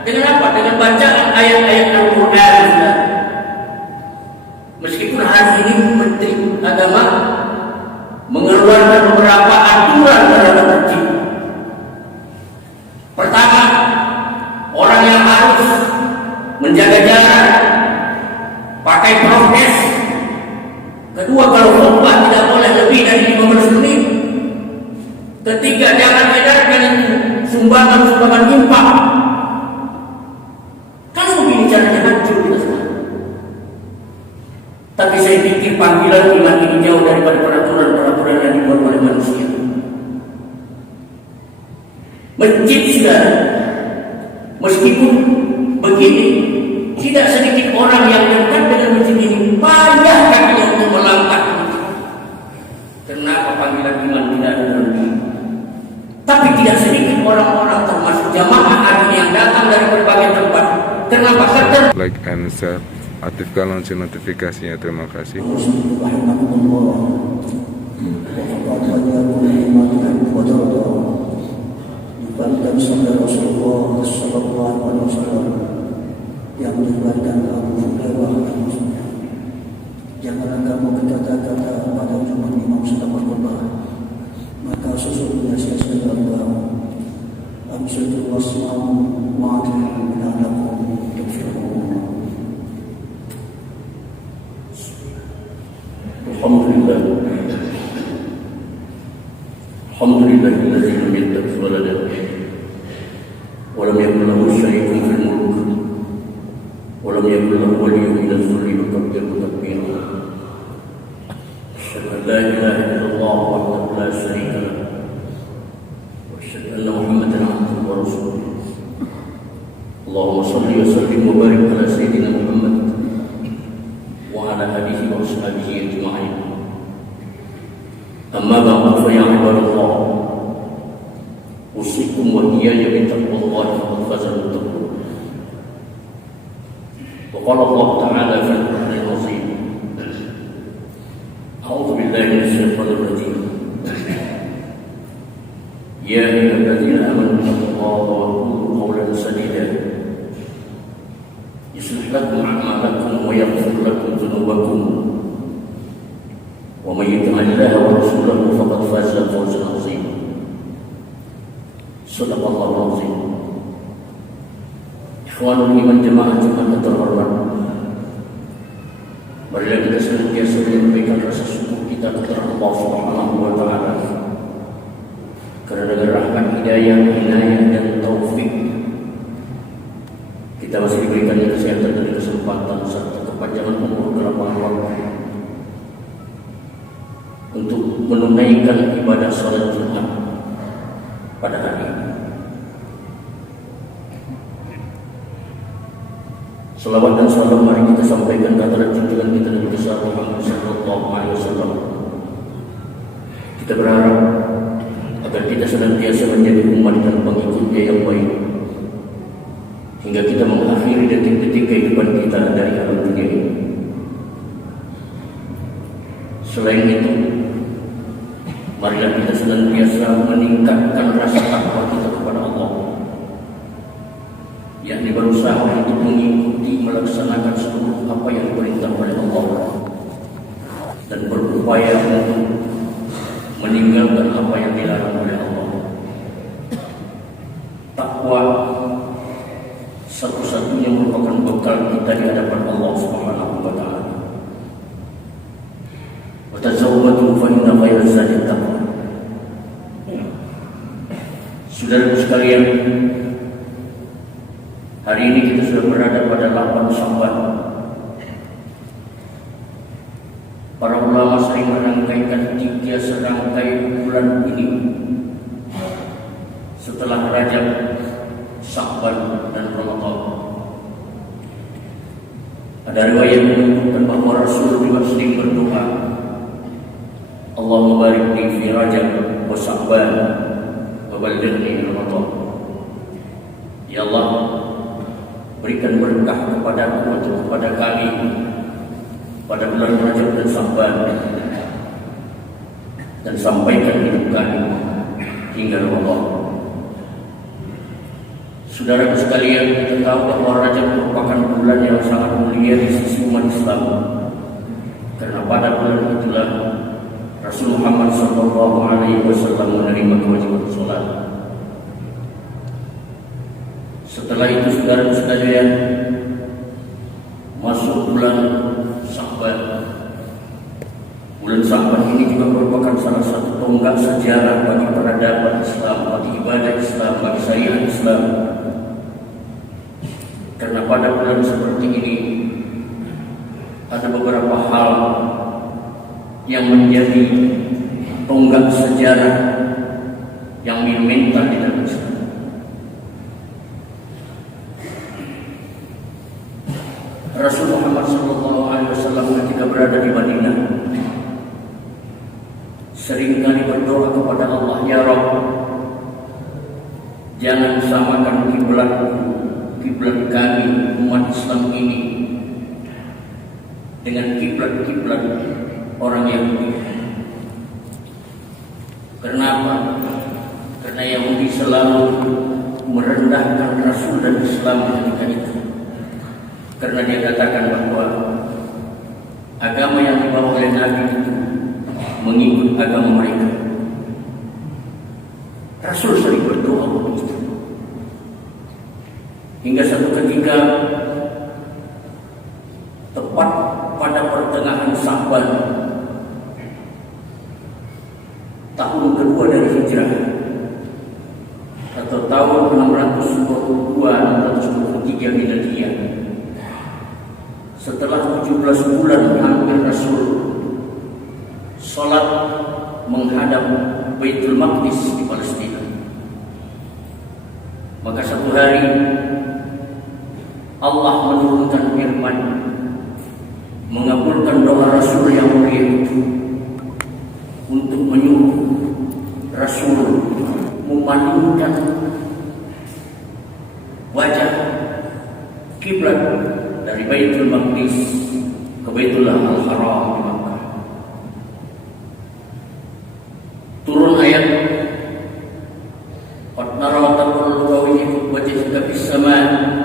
Dengan apa? Dengan bacaan ayat-ayat Al-Quran. Meskipun hari ini Menteri Agama mengeluarkan beberapa aturan terhadap masjid. Pertama, orang yang harus menjaga jarak, pakai prokes. Kedua, kalau khutbah tidak boleh lebih dari 15 menit. Ketiga, jangan edarkan sumbangan infak. Kalau begini caranya hancur kita semua. Tapi saya pikir panggilan iman ini jauh daripada peraturan-peraturan yang dibuat oleh manusia. Masjid sekarang, meskipun begini, tidak sedikit orang yang dekat dengan masjid ini payah kakinya untuk melangkah. Kenapa panggilan iman tidak ada berhenti? Tapi tidak sedikit orang-orang termasuk jamaah hari yang datang dari berbagai tempat. Kenapa? Like and share, aktifkan lonceng notifikasinya. Terima kasih. Diberikan sabda Rasulullah Sallallahu Alaihi Wasallam yang diberikan Abu Hurairah dan Muslim. Janganlah kamu berkata-kata pada ujung imam sedang berkhutbah, maka sesungguhnya sia-sia kamu. Amsyadu wasma'u wa'adil minalakum tukfirun. Alhamdulillah. Alhamdulillahilladzi lam yattakhidh waladan wa lam yakul lahu syarikun fil mulk wa lam yakul lahu waliyyun minadh dhulli yukabbirhu takbira. Asyhadu an la ilaha illallah wahdahu la syarika lahu wa asyhadu anna Muhammadan abduhu wa rasuluh. Allahumma shalli wa sallim wa barik ala sayyidina Muhammad wa ala alihi wa ashabihi ajma'in. Amma ba'du, fa ya ibadallah, usikum wa iyaya bi taqwallahi faqad fazal muttaqun. Wa qala Allah ta'ala fil Qur'anil 'azim, a'udzu billahi minasy syaithanir rajim. Ya ayyuhalladzina amanu taqullaha wa qulu qawlan sadida yuslih lakum a'malakum wa yaghfir lakum dhunubakum. Wa may yuti'illaha wa rasulahu faqad faza fawzan 'azima. Shadaqallahu 'azim. Ikhwanul iman jemaah Jumat terhormat, marilah kita senantiasa menyampaikan rasa syukur kita kepada Allah Subhanahu wa taala karena dengan rahmat, hidayah, inayah dan taufik kita masih diberikan kesehatan dan kesempatan serta kepanjangan umur kelapangan waktu untuk menunaikan ibadah salat Jumat pada hari ini. Salawat dan salam mari kita sampaikan ke atas junjungan kita Nabi besar Muhammad sallallahu alaihi wasallam. Kita berharap agar kita senantiasa menjadi umat dan pengikutnya yang baik hingga kita mengakhiri detik-detik kehidupan kita dari alam dunia ini. Selain itu, marilah kita senantiasa meningkatkan rasa takwa kita kepada Allah, yakni berusaha untuk mengikuti, melaksanakan seluruh apa yang diperintah oleh Allah dan berupaya untuk meninggalkan apa yang dilarang oleh Allah. Takwa satu-satunya merupakan bekal kita di hadapan Allah Subhanahu wa taala. Wa tazawwadu fa inna khayra zadi taqwa. Saudara sekalian, hari ini kita sudah berada pada 8 Syawal. Para ulama sering merangkaikan 3 serangkai bulan ini setelah Rajab, Sya'ban dan Ramadan. Ada riwayat menunjukkan bahwa Rasul juga sering berdoa, Allahumma barik li fi Rajab wa Sya'ban wa ballighni Ramadan. Ya Allah, berikan berkah kepadaku atau kepada kami pada bulan Rajab dan Sya'ban, dan sampaikan hidup kami hingga Ramadan. Saudara sekalian, kita tahu bahwa Rajab merupakan bulan yang sangat mulia di sisi umat Islam. Karena pada bulan itulah Rasul Muhammad SAW menerima kewajiban sholat. Setelah itu saudara sekalian, masuk bulan Sya'ban. Bulan Sya'ban ini juga merupakan salah satu tonggak sejarah bagi peradaban Islam, bagi ibadah Islam, bagi syariat Islam. Karena pada bulan seperti ini ada beberapa hal yang menjadi tonggak sejarah yang monumental di dalam Islam. Rasul Muhammad SAW ketika berada di Madinah seringkali berdoa kepada Allah, ya Rabb, jangan samakan kiblat kami umat Islam ini dengan kiblat orang Yahudi. Kenapa? Karena Yahudi selalu merendahkan Rasul dan Islam ketika itu. Karena dia katakan bahwa agama yang dibawa oleh Nabi itu mengikut agama mereka. Rasul sering berdoa begitu. Hingga satu ketika tepat pada pertengahan Sya'ban tahun kedua dari Hijrah atau tahun 622-623 Miladiah, setelah 17 bulan hampir Rasul sholat menghadap Baitul Maqdis di Palestina, maka satu hari Allah menurunkan firman, mengabulkan doa Rasul yang mulia itu untuk menyuruh Rasul memalingkan wajah kiblat dari Baitul Maqdis ke Baitullah Al-Haram di Makkah. Turun ayat, "Qad nara taqalluba wajhika fis sama'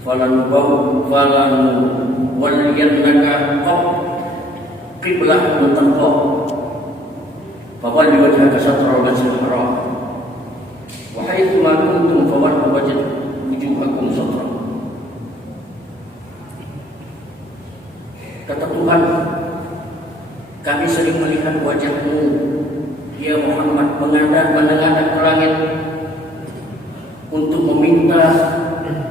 falanwalliyannaka qiblatan tardah fawalli wajhaka shatral masjidil haram wa haitsu ma kuntum fawallu wujuhakum shatrah." Kata Tuhan, kami sering melihat wajahmu ya Muhammad menghadap ke langit untuk meminta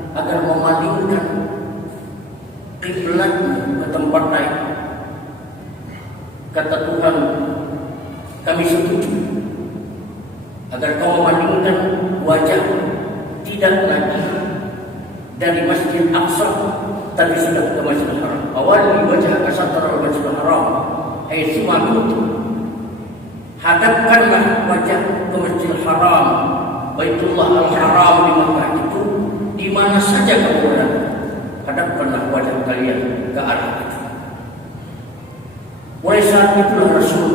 agar memalingkan kiblat ke tempat lain. Kata Tuhan, kami setuju agar kau memalingkan wajah tidak lagi dari Masjid Aqsa, tapi sudah ke Masjidil Haram. Awali wajah kasatral Masjidil Haram, hadapkanlah wajah ke Masjidil Haram, Baitullah Al-Haram di Makkah itu, di mana saja kamu berada, hadapkanlah wajah kalian ke arah itu. Mulai saat itulah Rasul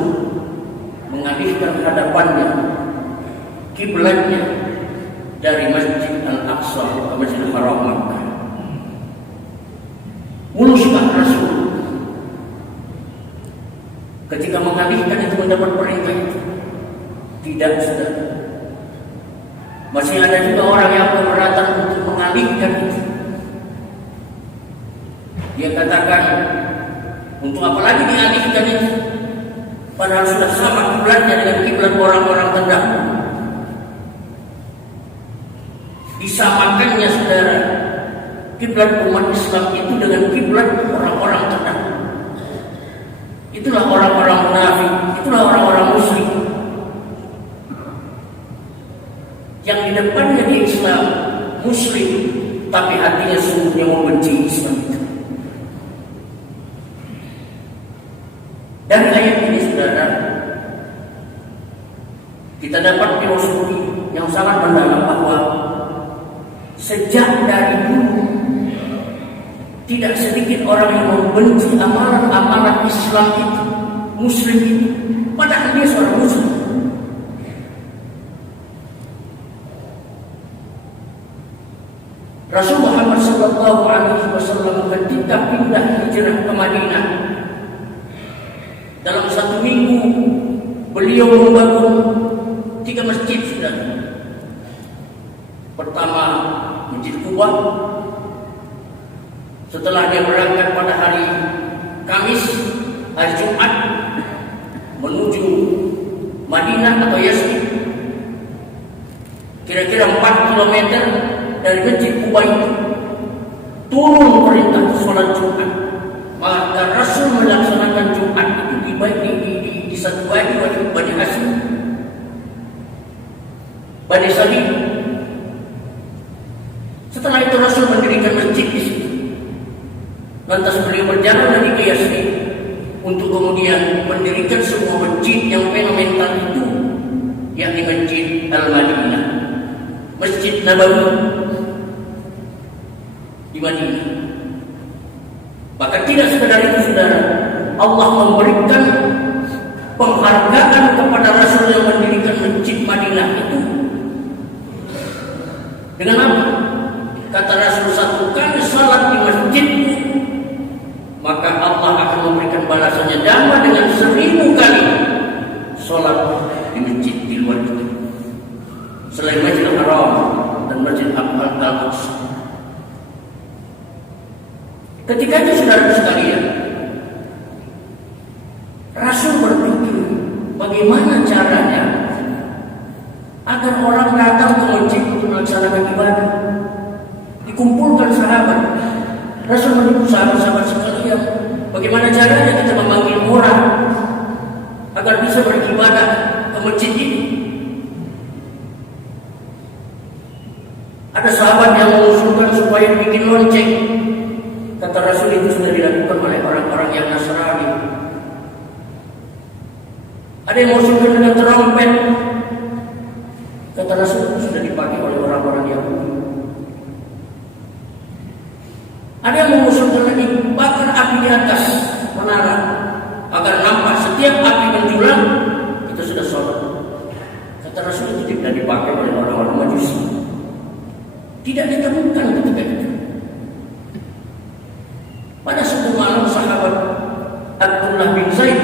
mengalihkan hadapannya, kiblatnya dari Masjid Al-Aqsa ke Masjidil Haram Makkah. Muluskah Rasul ketika mengalihkan itu, mendapat perintah itu? Tidak, saudara. Masih ada juga orang yang keberatan untuk mengalihkan itu. Dia katakan, untuk apa lagi dialihkan itu? Padahal sudah sama kiblatnya dengan kiblat orang-orang terdahulu. Disamakannya, saudara, kiblat umat Islam itu dengan kiblat orang-orang terdahulu. Itulah orang-orang munafik, itulah orang-orang musyrik yang di depannya dia Islam, Muslim, tapi hatinya sungguhnya membenci Islam itu. Dari ayat ini, saudara, kita dapat filosofi yang sangat mendalam bahwa sejak dari dulu tidak sedikit orang yang membenci amalan-amalan Islam itu, Muslim itu, padahal dia seorang Muslim. Rasul Muhammad SAW ketika pindah hijrah ke Madinah, dalam 1 minggu beliau membangun 3 masjid sudah. Pertama, Masjid Quba. Setelah dia berangkat pada hari Kamis, hari Jumat, menuju Madinah atau Yasrib, kira-kira 4 km dari Masjid Quba itu, turun perintah sholat Jumat. Maka Rasul melaksanakan Jumat itu di satu wadi Bani Hashim, Bani Salim. Setelah itu Rasul mendirikan masjid di situ. Lantas beliau berjalan lagi ke Yasrib untuk kemudian mendirikan sebuah masjid yang fenomenal itu, yakni Masjid Al-Madinah, Masjid Nabawi di Madinah. Maka tidak sekedar itu, saudara, Allah memberikan penghargaan kepada Rasul yang mendirikan Masjid Madinah itu. Dengan apa? Kata Rasul, 1 kali salat di masjid, maka Allah akan memberikan balasannya sama dengan 1000 kali salat di masjid di luar itu, selain Masjidil Haram dan Masjid Al-Aqsa. Ketika itu, saudara sekalian, Rasul berpikir bagaimana caranya agar orang datang ke masjid untuk melaksanakan ibadah. Dikumpulkan sahabat. Rasul menyebut sahabat-sahabat sekalian, bagaimana caranya kita memanggil orang agar bisa beribadah ke masjid ini. Ada sahabat yang mengusulkan supaya bikin lonceng. Kata Rasul, itu sudah dilakukan oleh orang-orang yang Nasrani. Ada yang mengusulkan dengan trompet. Kata Rasul, itu sudah dipakai oleh orang-orang Yahudi. Ada yang mengusulkan lagi bakar api di atas menara agar nampak setiap api menjulang, itu sudah sholat. Kata Rasul, itu tidak dipakai oleh orang-orang Majusi. Tidak ditemukan ketika itu. Pada suatu malam, sahabat Abdullah bin Zaid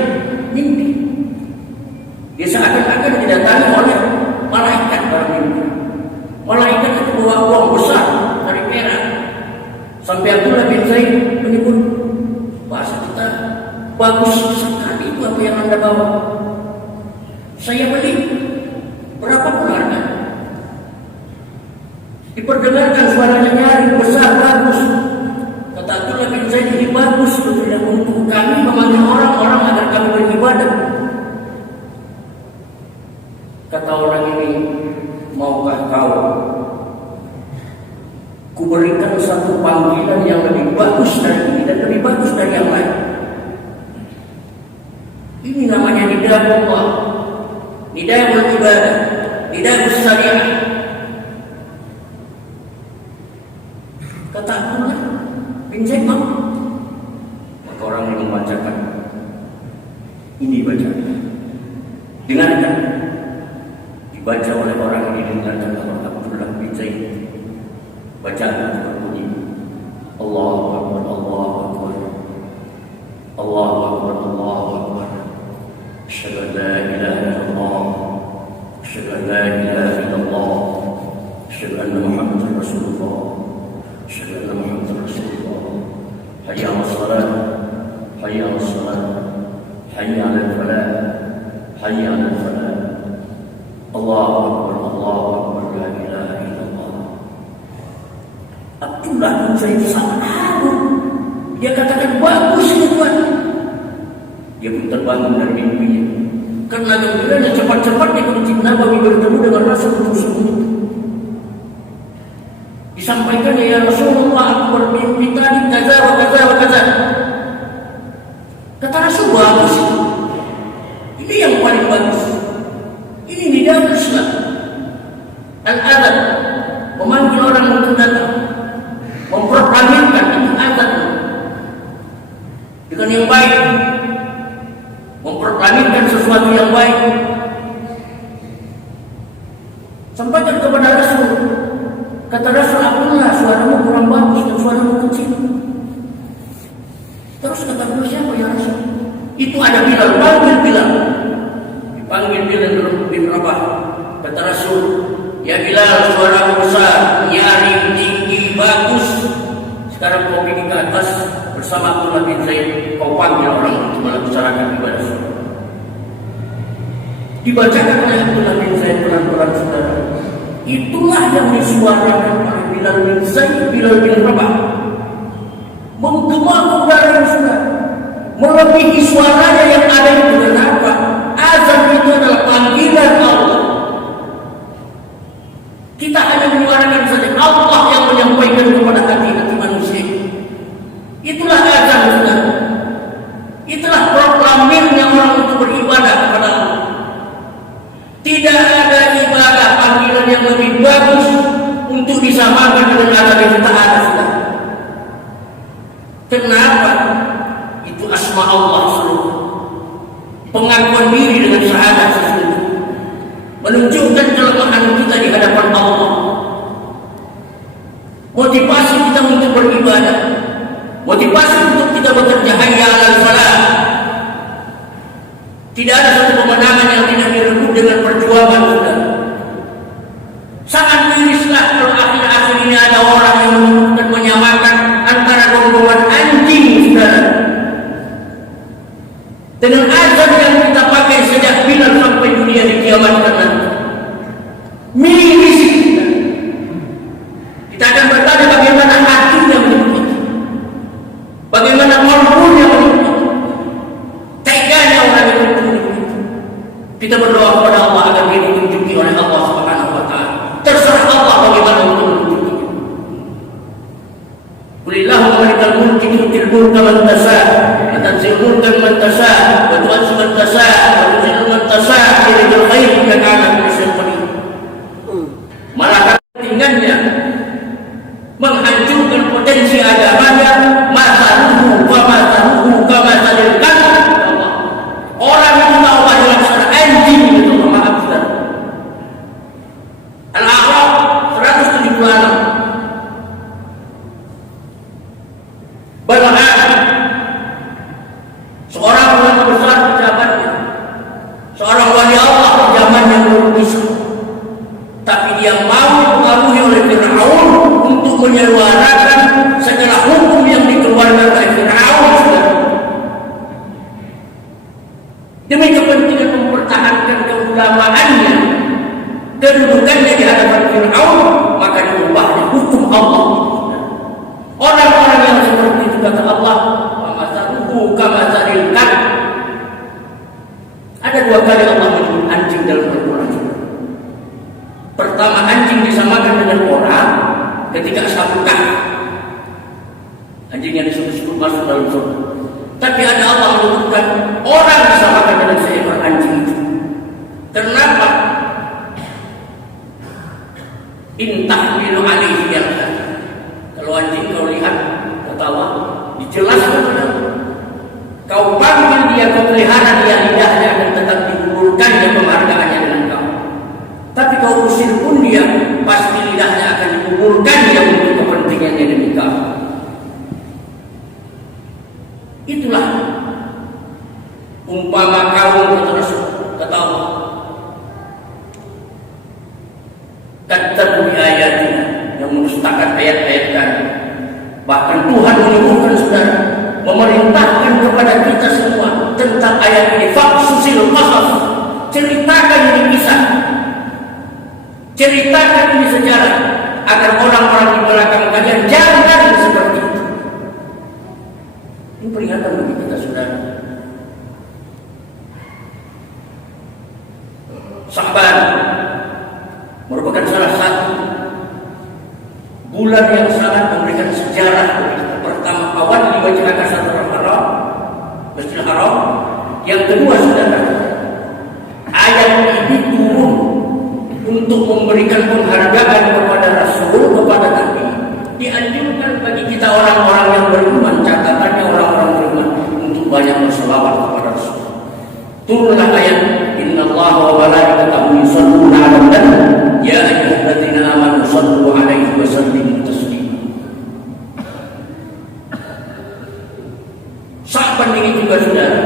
mimpi. Dia seakan-akan didatangi oleh malaikat dalam mimpi. Malaikat itu bawa uang besar dari perak. Sampai Abdullah bin Zaid menyebut, bahasa kita, bagus sekali itu apa yang Anda bawa. Saya beli, berapapun harga. Diperdengarkan suaranya nyaring, besar, bagus. Kata Abdullah bin Zaid, ini bagus, tidak untuk kami memanggil orang-orang agar kami beribadah. Kata orang ini, maukah kau kuberikan satu panggilan yang lebih bagus dari ini dan lebih bagus dari yang lain. Ini namanya nida'ullah, nida'ul ibadah, nida'ul syariah. Kata Abdullah bin Zaid, maka orang yang membacakan ini bacaan, dengarkan, dibaca oleh orang yang didengarkan oleh Abdullah bin Zaid. Bacaan itu berbunyi, Allahu Akbar, Allahu Akbar, Allahu Akbar, Allahu Akbar, asyhadu an la ilaha illallah, asyhadu an la ilaha illallah, asyhadu anna Muhammadar Rasulullah, asyhadu anna Muhammadar Rasulullah, hayya 'alas salat, hayya 'alas salat, hayya 'alal falah, hayya 'alal falah, Allahu Akbar, Allahu Akbar, la ilaha illallah. Abdullah bin Zaid sangat haru. Dia katakan, bagus ya Tuhan. Dia pun terbangun dari mimpinya. Karena gembiranya cepat-cepat di Masjid Nabawi bertemu dengan Rasul tersebut. Disampaikan, ya Rasulullah, aku bermimpi tadi kaza wa kaza wa kaza. Kata Rasul, bagus. Ini yang paling bagus. Ini di dalam Islam. Al-adab, memanggil orang untuk datang, memproklamirkan itu adab dengan yang baik, memproklamirkan sesuatu yang baik. Sampaikan kepada Rasul. Kata Rasul, aku pelan-pelan, suaramu kurang bagus dan suaramu kecil. Terus kata beliau, siapa ya Rasul? Itu ada Bilal, panggil Bilal. Dipanggil Bilal bin Rabah. Kata Rasul, ya Bilal, suaramu besar, nyaring, tinggi, bagus. Sekarang kau pergi ke atas bersama Abdullah bin Zaid, kau panggil orang untuk melaksanakan ibadah sholat. Dibacakan oleh Abdullah bin Zaid pelan-pelan, saudara. Itulah yang disuarakan oleh Bilal bin Zaid, Bilal bin Rabah. Menggema udara, saudara, melebihi suaranya yang ada itu. Kenapa? Azan itu adalah panggilan Allah. Kita hanya menyuarakan saja, Allah yang menyampaikan kepada hati-hati manusia. Itulah azan, saudara. Itulah proklamirnya orang untuk beribadah kepada Allah. Tidak ada ibadah panggilan yang lebih bagus untuk disamakan dengan azan yang kita ada, saudara. Kenapa? Itu asma Allah seluruh. Pengakuan diri dengan syahadat sesungguhnya. Menunjukkan kelemahan kita di hadapan Allah. Motivasi kita untuk beribadah. Motivasi untuk kita bekerja, hayya 'alal falah. Tidak ada satu kemenangan yang tidak direbut dengan perjuangan, saudara. Sangat mirislah kalau akhir-akhir ini ada orang yang menyebutkan, menyamakan antara gonggongan anjing, saudara, dengan azan yang kita pakai sejak Bilal sampai dunia dikiamatkan nanti. Miris kita. Kita akan bertanya bagaimana hatinya menyebut itu, bagaimana kalbunya menyebut itu, teganya orang yang menyebut itu. Kita berdoa kepada Allah agar dia ditunjuki oleh Allah Subhanahu wa Ta'ala. Terserah Allah bagaimana untuk menunjukinya. Qulillahumma malikal mulki tu'til mulka man tasha' wa tanzi'ul mulka man tasha' wa tu'izzu man tasha' wa tudhillu man tasha' bi yadikal khair innaka 'ala kulli syai'in qadir. Malah tinggalnya menghancurkan potensi agamanya, masaluhu wa masaluhu kama salil kalb. Orang yang Allah laksana anjing itu, maaf saudara. Al-A'raf 176. Bala'an, seorang ulama besar pejabatnya, seorang wali Allah zaman yang berpisah, tapi dia mau dipengaruhi oleh Fir'aun untuk menyuarakan segala hukum yang dikeluarkan oleh Fir'aun, saudara. Demi kepentingan mempertahankan keulamaannya, kedudukannya di hadapan Fir'aun, maka diubahnya hukum Allah. Orang-orang yang seperti itu, kata Allah, "Masaluhu kamasalil kalb." Ada dua kali Allah menyebut anjing dalam Al-Quran. Pertama, anjing disamakan dengan orang ketika Ashabul Kahfi. Anjing yang disebut-sebut masuk dalam surga. Tapi ada Allah menyebutkan orang disamakan dengan seekor anjing itu. Kenapa? Intahmilu alaihi yalhad. Kalau anjing kau lihat, kata Allah, dijelaskan oleh kau panggil dia, kau pelihara dia, lidahnya akan tetap digugurkannya penghargaannya dengan kau. Tapi kau usir pun dia, pasti lidahnya akan digugurkannya untuk kepentingannya demi kau. Itulah umpama kaum kata Allah, kadzabu bi ayatina, yang mendustakan ayat-ayat kami. Bahkan Tuhan menyebutkan, saudara, memerintahkan kepada kita semua tentang ayat ini. Faqsusil qasas, ceritakan ini kisah, ceritakan ini sejarah, agar orang-orang di belakang kalian jangan seperti itu. Ini peringatan bagi kita, saudara. Sya'ban merupakan salah satu bulan yang sangat memberikan sejarah. Pertama, awal diwajibkan Masjidil Haram, Masjidil Haram. Yang kedua, saudara, ayat ini turun untuk memberikan penghargaan kepada Rasul, kepada Nabi. Dianjurkan bagi kita orang-orang yang beriman, catatannya orang-orang beriman, untuk banyak berselawat kepada Rasul. Turunlah ayat, innallaha wa malaikatahu yusholluna 'alan nabi ya ayyuhalladzina amanu shallu 'alaihi wa sallimu taslima. sahabat ini juga saudara,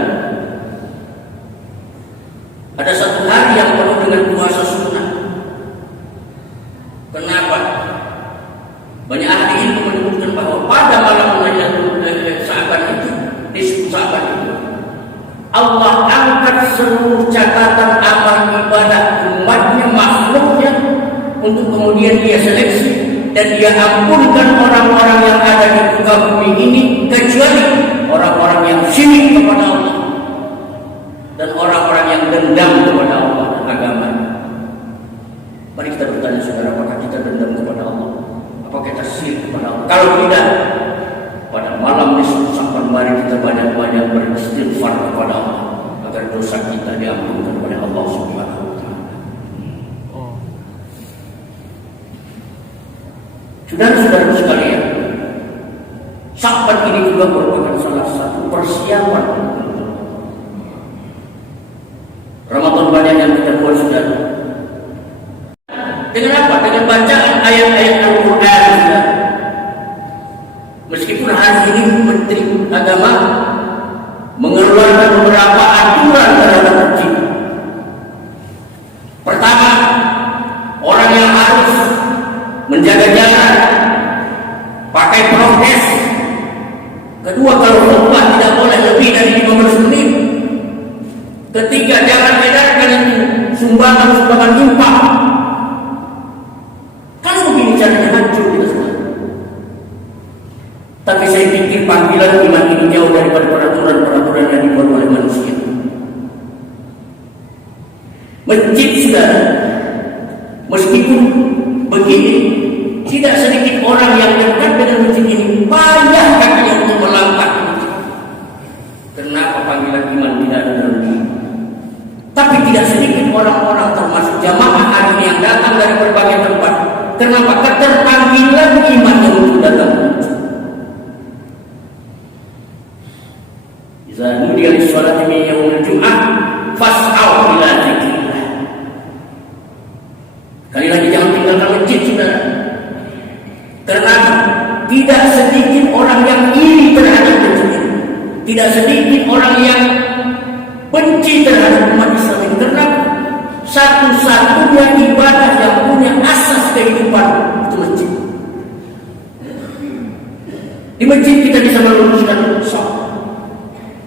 ada satu hari yang penuh dengan puasa sunnah. Kenapa? Banyak ahli ilmu menyebutkan bahwa pada malam sahabat itu, di 10 sahabat itu, Allah angkat seluruh catatan amal ibadah umatnya, makhluknya, untuk kemudian dia seleksi dan dia ampunkan orang-orang yang ada di muka bumi ini, kecuali orang-orang yang syirik kepada Allah dan orang-orang yang dendam kepada Allah dan agamanya. Mari kita bertanya saudara, apakah kita dendam kepada Allah? Apakah kita syirik kepada Allah? Kalau tidak, pada malam nisfu Sya'ban mari kita banyak-banyak beristighfar kepada Allah agar dosa kita diampunkan oleh Allah Subhanahu wa taala. Saudara-saudara sekalian, Sya'ban ini juga merupakan salah satu persiapan Ramadan banyak yang kita buat saudara. Dengan apa? Dengan bacaan ayat-ayat Al-Quran saudara. Meskipun hari ini Menteri Agama mengeluarkan beberapa aturan terhadap masjid. Pertama, orang yang harus menjaga jarak, pakai prokes. Kedua, kalau khutbah tidak boleh lebih dari 15 menit. Ketiga, jangan edarkan sumbangan infak. Kalau begini caranya hancur kita semua. Tapi saya pikir panggilan iman ini jauh daripada peraturan-peraturan yang dibuat oleh manusia. Masjid saudara, meskipun begini, tidak sedikit orang yang dekat dengan masjid ini payah kakinya untuk melangkah ke masjid. Kenapa panggilan iman tidak ada dalam diri? Tapi tidak sedikit orang-orang termasuk jamaah hari ini yang datang dari berbagai tempat. Kenapa? Keterpanggilan iman yang untuk datang ke masjid. Iza nudiya lis-sholati min yaumil jum'ah fas'au ila dzikrillah. Kali lagi jangan tinggalkan masjid saudara. Karena tidak sedikit orang yang iri terhadap masjid. Tidak sedikit orang yang benci terhadap umat Islam ini. Karena satu-satunya ibadah yang punya asas kehidupan itu masjid. Di masjid kita bisa meluruskan sholat.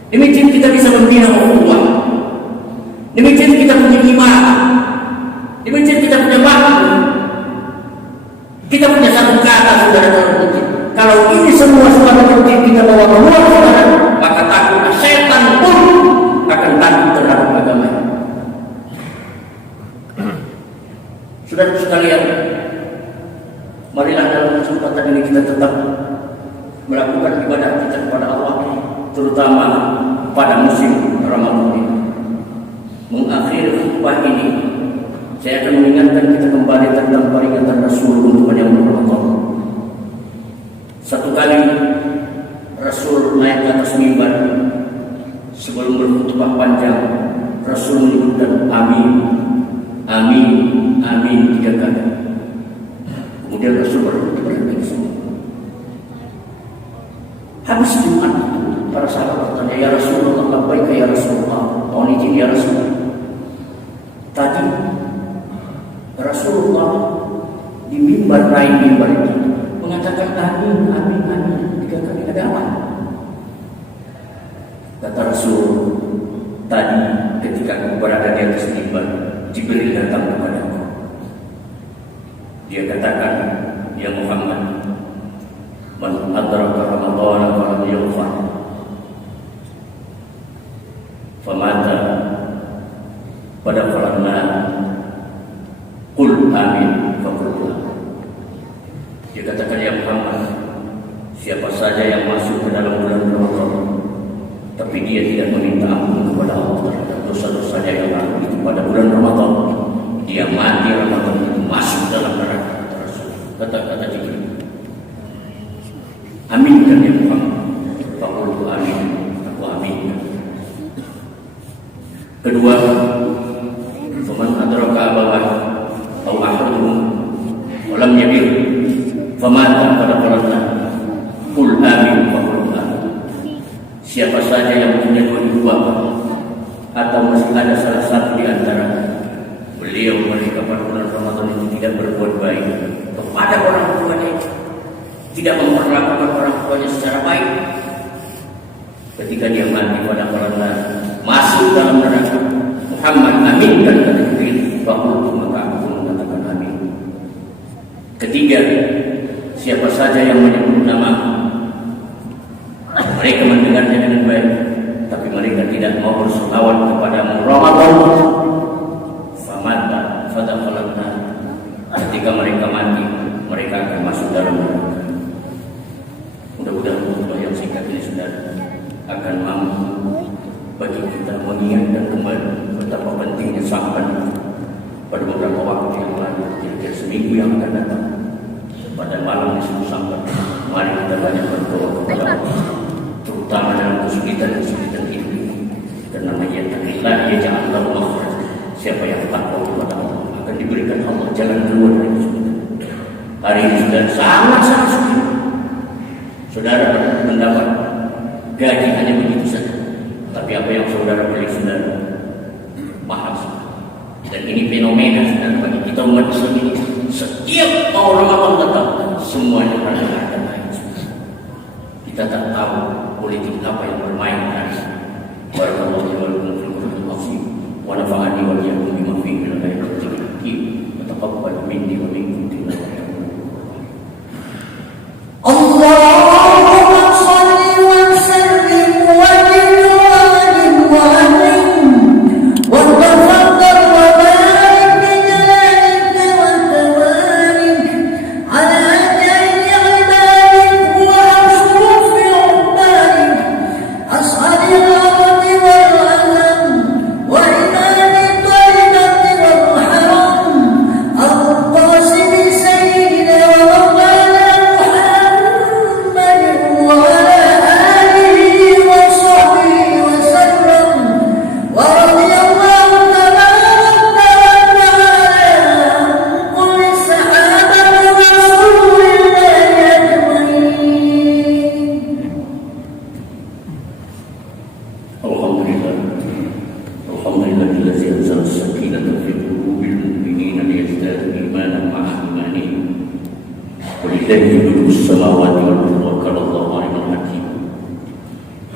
Di masjid kita bisa membina ukhuwah. Di masjid kita punya iman. Di masjid kita punya makna. Kita punya satu kata saudara dalam masjid. Kalau ini semua suatu masjid kita bawa keluar saudara, maka takut setan pun akan takut terhadap agama. Saudara sekalian, marilah dalam kesempatan ini kita tetap melakukan ibadah kita kepada Allah, terutama pada musim Ramadan ini. Mengakhiri khutbah ini, saya akan mengingatkan kita kembali tentang peringatan Rasul untuk menyambut Ramadan. Satu kali Rasul naik ke atas mimbar sebelum berkhutbah panjang, Rasul menyebutkan amin, amin, amin 3 kali. Kemudian Rasul berhenti semua. Habis Jumat, para sahabat bertanya, ya Rasulullah, labbaika ya Rasulullah, mohon izin ya Rasulullah. Tadi Rasulullah di mimbar lain mimbar itu mengatakan amin, amin, amin 3 kali. Ada apa? Kata Rasul, tadi ketika berada di atas mimbar, Jibril datang kepadaku. Dia katakan, ya Muhammad, man adraka Ramadan wa lam yughfar famata pada falanna qul amin faqul. Dia katakan, ya Muhammad, siapa saja yang masuk ke dalam bulan Ramadan tapi dia tidak meminta ampun kepada Allah terhadap dosa-dosanya yang lalu itu pada bulan Ramadan, dia mati Ramadan itu masuk dalam neraka. Kata Jibril, amin kan ya Muhammad? Faqul amin, aku amin. Kedua, faman adraka abawah aw ahaduhum wa lam yabir famata pada falanna qul amin faqul amin. Siapa saja yang punya dua atau masih ada salah satu di antara beliau mereka pada bulan Ramadan itu tidak berbuat baik kepada orang tuanya, tidak memperlakukan orang tuanya secara baik, ketika dia mati pada karena masuk dalam neraka, Muhammad aminkan kata Jibril, maka aku mengatakan amin. Ketiga, siapa saja yang menyebut nama mereka mendengarnya dengan baik, tapi mereka tidak mau berselawat kepada Ramadan, famata fadakhalatna, ketika mereka mati mereka akan masuk dalam neraka. Mudah-mudahan khutbah yang singkat ini saudara akan mampu bagi kita mengingatkan kembali betapa pentingnya sampan pada beberapa waktu yang lalu, kira-kira seminggu yang akan datang. Pada malam disebut sampan, mari kita banyak berdoa kepada Allah, terutama dalam kesulitan-kesulitan ini, karena yattaqillah yaj'al lahu makhraj. Siapa yang takwa kepada Allah akan diberikan Allah jalan keluar dari kesulitan. Hari ini sudah sangat-sangat sulit. Saudara mendapat gaji hanya begitu saja, tapi apa yang saudara beli saudara mahal sekali. Dan ini fenomena saudara bagi kita umat Islam ini. Setiap mau Ramadan datang, semuanya harga naik. Kita tak tahu politik apa yang bermain hari ini. Barakallahu li wa lakum fil Qur'anil azim wa nafa'ani wa iyyakum bima fihi min ayatil hakim wa taqabbal minni wa minkum tilawatan. Allahumma shalli wa sallim wa barik wa amin wa tafaddal wa barik bi jalalika wa tabarik ala ajli ibadik wa asrufi ubbadik as'adil ardi wal alam wa imani tayyibati wal haram al-qasim sayyidina wa mawlana Alhamdulillahilladzi anzala as-sakinata fi qulubil mu'minina liyazdadu imanan ma'a imanihim. Walillahi mulku as-samawati wal ardi wa kana Allahu 'aliman hakima.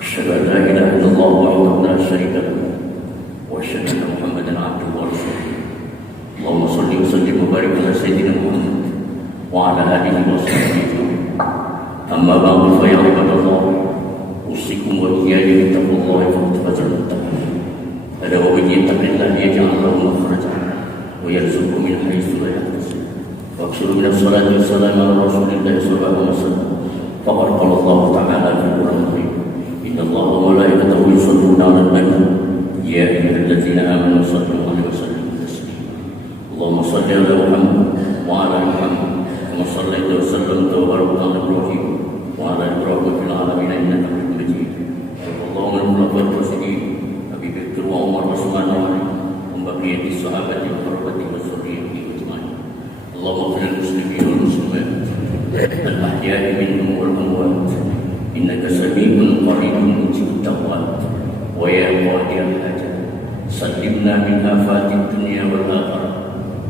Asyhadu an la ilaha illallah wahdahu la syarika lahu wa asyhadu anna Muhammadan 'abduhu wa rasuluh. Allahumma shalli wa sallim wa barik ala sayyidina Muhammad wa ala alihi wa sahbihi. Amma ba'du fa ya ibadallah, usikum wa iyyakum bi taqwallahi faqad fazal muttaqin. Ada orang yang taklillah yaj'al lahu makhrajan wa yarzuqhu min haitsu la yahtasib. Wa akshiru min as-salati was-salamu ala Rasulillah sallallahu alaihi wasallam. Faqad qala Allah ta'ala fil Qur'anil karim, inna Allaha wa malaikatahu yusholluna 'alan nabi ya ayyuhalladzina amanu shallu 'alaihi wa sallimu taslima. Allahumma shalli 'ala Muhammad wa 'ala ali Muhammad kama shallaita wa sallamta wa barakta 'ala Ibrahim wa 'ala Ibrahim fil 'alamin innaka Hamidum Majid. Allahumma khulafa'ir rasyidin وعمر وعثمان وعلي وبقية الصحابة والقرابة والذرية أجمعين. اللهم اغفر للمسلمين والمسلمات الأحياء منهم والأموات إنك سميع قريب مجيب الدعوات. ويا قاضي الحاجات سلمنا من آفات الدنيا والآخرة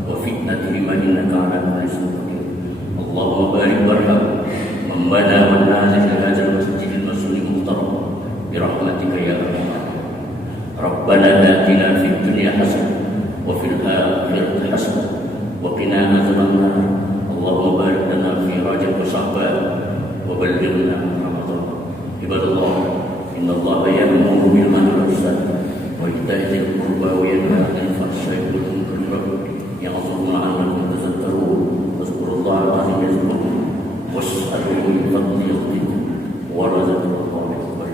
وفتنتهما إنك على كل شيء قدير. اللهم بارك وارحم من بنى والنازل هذا المسجد المسجد المحترم برحمتك يا أرحم. ربنا آتنا في الدنيا حسنة وفي الآخرة حسنة وقنا عذاب النار. اللهم بارك لنا في رجب وشعبان وبلغنا رمضان. عباد الله، إن الله يأمر بالمعروف والإحسان وإيتاء ذي القربى وينهى عن الفحشاء والمنكر والبغي يعظكم لعلكم تذكرون. واذكروا الله العظيم يذكركم واسألوه من فضله يغفركم ورزقكم الله أكبر.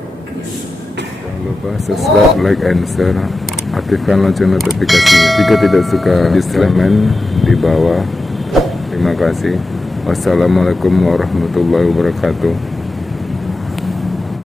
Jangan lupa subscribe, like, and share. Aktifkan lonceng notifikasinya. Jika tidak suka, disclaimer di bawah. Terima kasih. Wassalamualaikum warahmatullahi wabarakatuh.